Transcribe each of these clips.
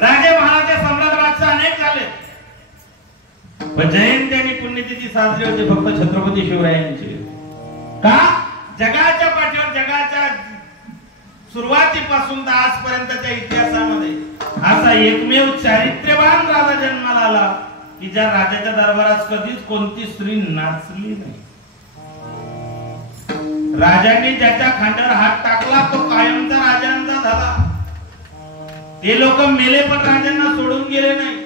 राजे महाराजे सम्राट बादशाह अनेक झाले, पण जयंती आणि पुण्यतिथी साजरी होते फक्त छत्रपती शिवरायांची. का? जगाच्या पाठीवर, जगाच्या सुरुवातीपासून तर आजपर्यंतच्या इतिहासामध्ये असा एकमेव चारित्र्यवान राजा जन्माला आला की ज्या राजाच्या दरबारात कधीच कोणती स्त्री नाचली नाही. राजांनी ज्याच्या खांद्यावर हात टाकला तो कायमचा राजांचा झाला. ते लोक मेले पण राजांना सोडून गेले नाही.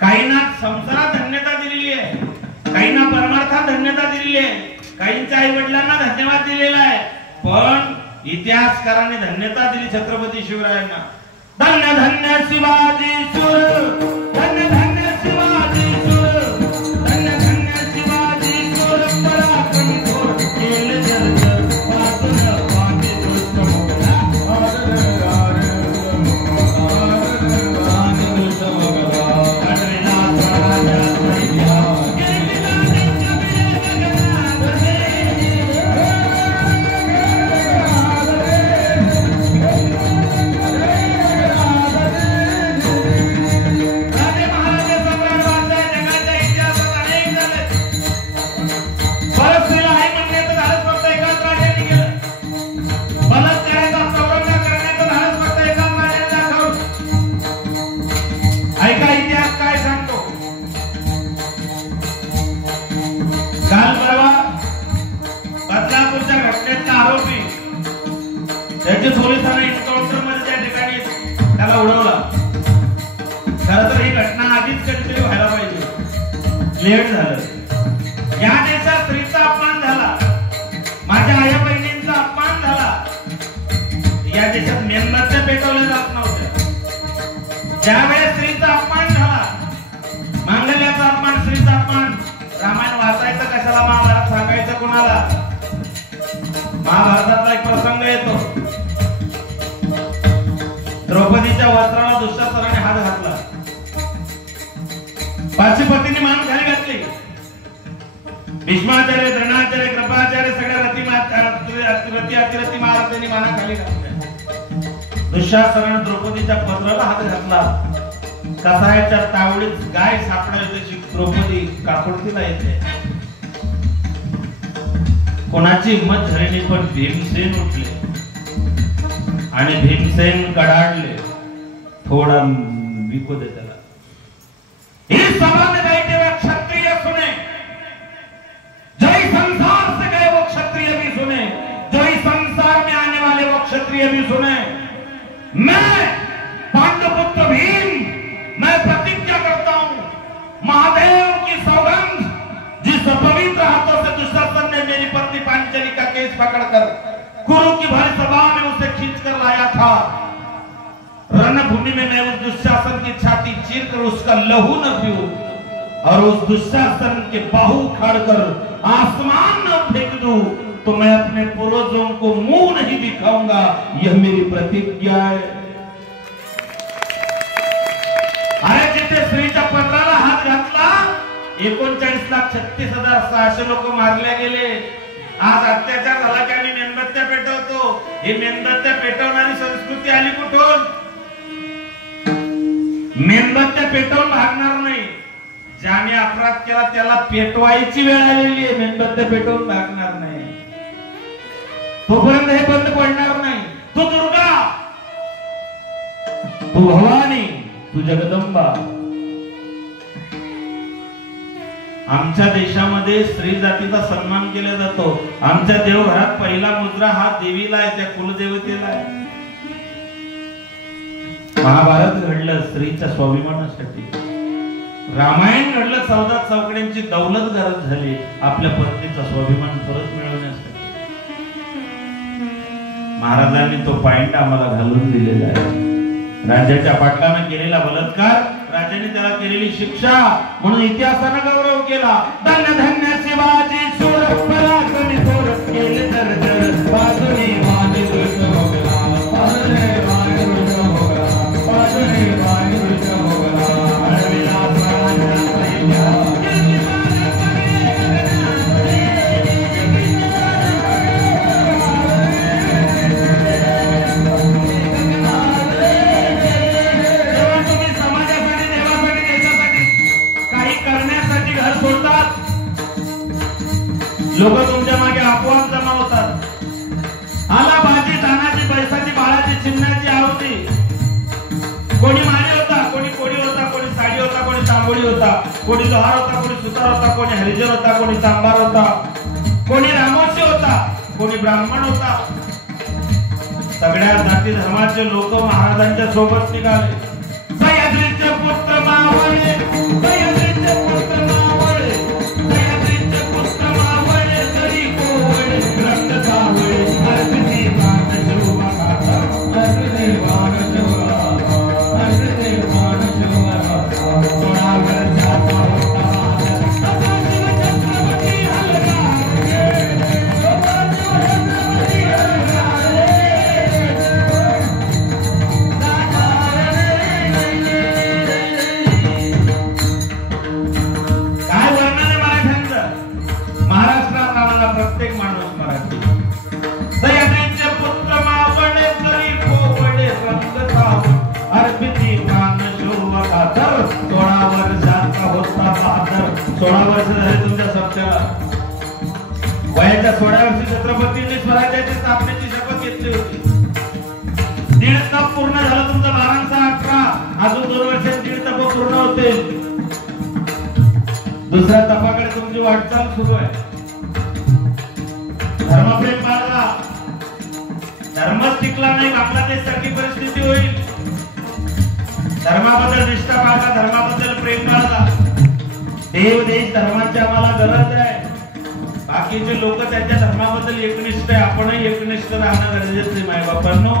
काहींना संसारात धन्यता दिलेली आहे, काहींना परमार्थात धन्यता दिलेली आहे, काहींच्या आई वडिलांना धन्यवाद दिलेला आहे, पण इतिहासकारांनी धन्यता दिली छत्रपती शिवरायांना. धन्य धन्य शिवाजी शूर, धन्य धन्य शिवाजी शूर, धन्य धन्य शिवाजी शूर, पराक्रमी थोर केले जर्जर, वाचून वाटे दुष्ट मोगला, वाटे दुष्ट मोगला, कडलेला राजा सैन्या, गेलेला नित्य त्याचे पोलिसांना एन्काउंटर मध्ये त्या ठिकाणी त्याला उडवला. खरं तर ही घटना आधीच कधीतरी व्हायला पाहिजे, लेट झालं. या देशात स्त्रीचा अपमान झाला, माझ्या आई बहिणींचा अपमान झाला. या देशात मेणबत्त्या पेटवल्या जात नव्हत्या. ज्यावेळेस स्त्रीचा अपमान झाला, मांगल्याचा अपमान, स्त्रीचा अपमान, रामायण वाचायचं कशाला, महाभारत सांगायचं कोणाला? महाभारतातला एक प्रसंग येतो. द्रौपदीच्या वस्त्राला दुःशासनाने हात घातला. पाचीपतीने मान खाली घातली. भीष्माचार्य, द्रोणाचार्य, कृपाचार्य सगळ्या रती अतिरथी महाराजांनी माना खाली घातल्या. दुःशासनाने द्रौपदीच्या पत्राला हात घातला. कसायच्या तावडीत गाय सापडायची तशी द्रौपदी काकुळतीला येते. कोणाची हिम्मत झाली नाही, पण भीमसेन उठले आणि भीमसेन कडाडले. थोड़ा बिको दे त्याला. इस सभा में बैठे हुए क्षत्रिय सुने, जो इस संसार से गए वो क्षत्रिय भी सुने, जो इस संसार में आने वाले वो क्षत्रिय भी सुने. मैं पांडुपुत्र भीम, मैं प्रतिज्ञा करता हूं महादेव की सौगंध, जिस पवित्र हाथों से दुशासन ने मेरी पत्नी पांचाली का केस पकड़कर कुरु की भरी सभा में उसे खींचकर लाया था, रणभूमि में मैं उस दुशासन की छाती चीरकर उसका लहू न पीऊं और उस दुशासन के बाहु उखाड़कर आसमान न फेंक दूं, तो मैं अपने पूर्वजों को मुंह नहीं दिखाऊंगा. यह मेरी प्रतिज्ञा है. अरे जिथे स्त्रीच्या पत्राला हात घातला 39,36,600 लोक मारले गेले. आज अत्याचार झाला की आम्ही मेणबत्त्या पेटवतो. ही मेणबत्त्या पेटवणारी संस्कृती आली कुठून? मेणबत्त्या पेटवून भागणार नाही. ज्याने अपराध केला त्याला पेटवायची वेळ आलेली आहे. मेणबत्त्या पेटवून भागणार नाही. तोपर्यंत हे बंद पडणार नाही. तू दुर्गा, तू भवानी, तू जगदंबा. आमच्या देशामध्ये स्त्री जातीचा सन्मान केला जातो. आमच्या देवघरात पहिला मुद्रा हा देवीला आहे, त्या कुलदेवतेला आहे. महाभारत घडलं स्त्रीच्या स्वाभिमानासाठी. रामायण घडलं 14 चौकड्यांची दौलत गरज झाली आपल्या पत्नीचा स्वाभिमान परत मिळवण्यासाठी. महाराजांनी तो पॉइंट आम्हाला घालून दिलेला आहे. राज्याच्या पाटलाने केलेला बलात्कार, राजाने त्याला केलेली शिक्षा, म्हणून इतिहासाने गौरव केला. धन्य धन्य शिवाजी शूर, पराक्रमी थोर केले जर्जर, बाजूने वाटे दुष्ट मोगला, बाजूने वाटे दुष्ट मोगला, बाजूने वाटे दुष्ट मोगला, अडविला प्राणांचा सैन्य. कोणी लोहार होता, कोणी सुतार होता, कोणी हरिजन होता, कोणी चांभार होता, कोणी रामोशी होता, कोणी ब्राह्मण होता. सगळ्या जाती धर्माचे लोक महाराजांच्या सोबत निघाले. सह्याद्रीचे पुत्र मावळे, सह्याद्रीचे पुत्र मावळे, सह्याद्रीचे पुत्र मावळे, तरी कोवळे रक्त सावळे, अर्धे बाण शोभा गाथा, अर्धे बाण शोभा गाथा, अर्धे बाण शोभा गाथा. कोणावर जाता होता असा शिव छत्रपती हलला रे, सोबा शिव छत्रपती हलला रे. प्रत्येक माणूस मराठी. सह्याद्रीचे पुत्र मावळे, तरी कोवळे रंग सावळे, अर्पिती प्राण शोभा गाथा. 16 वर्षाचा होता बहादर. 16 वर्ष झाले तुमच्या सत्याला. वयाच्या 16 वर्षी छत्रपतींनी स्वराज्याची स्थापनेची शपथ घेतली होती. 1.5 तप पूर्ण झालं तुमचं. 12 18 अजून 2 वर्षात 1.5 तप पूर्ण होते. दुसऱ्या तपाकडे तुमची वाटचाल सुरू आहे. धर्मप्रेम बाळगा. धर्मच टिकला नाही, बांगलादेश सारखी परिस्थिती होईल. धर्माबद्दल निष्ठा बाळगा, धर्माबद्दल प्रेम बाळगा. देव देश धर्माची आम्हाला गरज आहे. बाकीचे लोक त्यांच्या धर्माबद्दल एकनिष्ठ आहे, आपणही एकनिष्ठ राहणं गरजेचं आहे. मायबापांनो,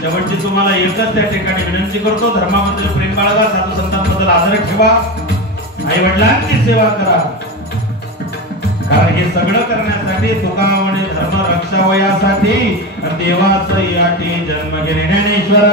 शेवटची तुम्हाला एकच त्या ठिकाणी विनंती करतो, धर्माबद्दल प्रेम बाळगा, साधू संतांबद्दल आदर ठेवा, आई वडिलांची सेवा करा. कारण हे सगळं करण्यासाठी तुका म्हणे धर्म रक्षावयासाठी देवाचं याटी जन्म घेणे. ज्ञानेश्वर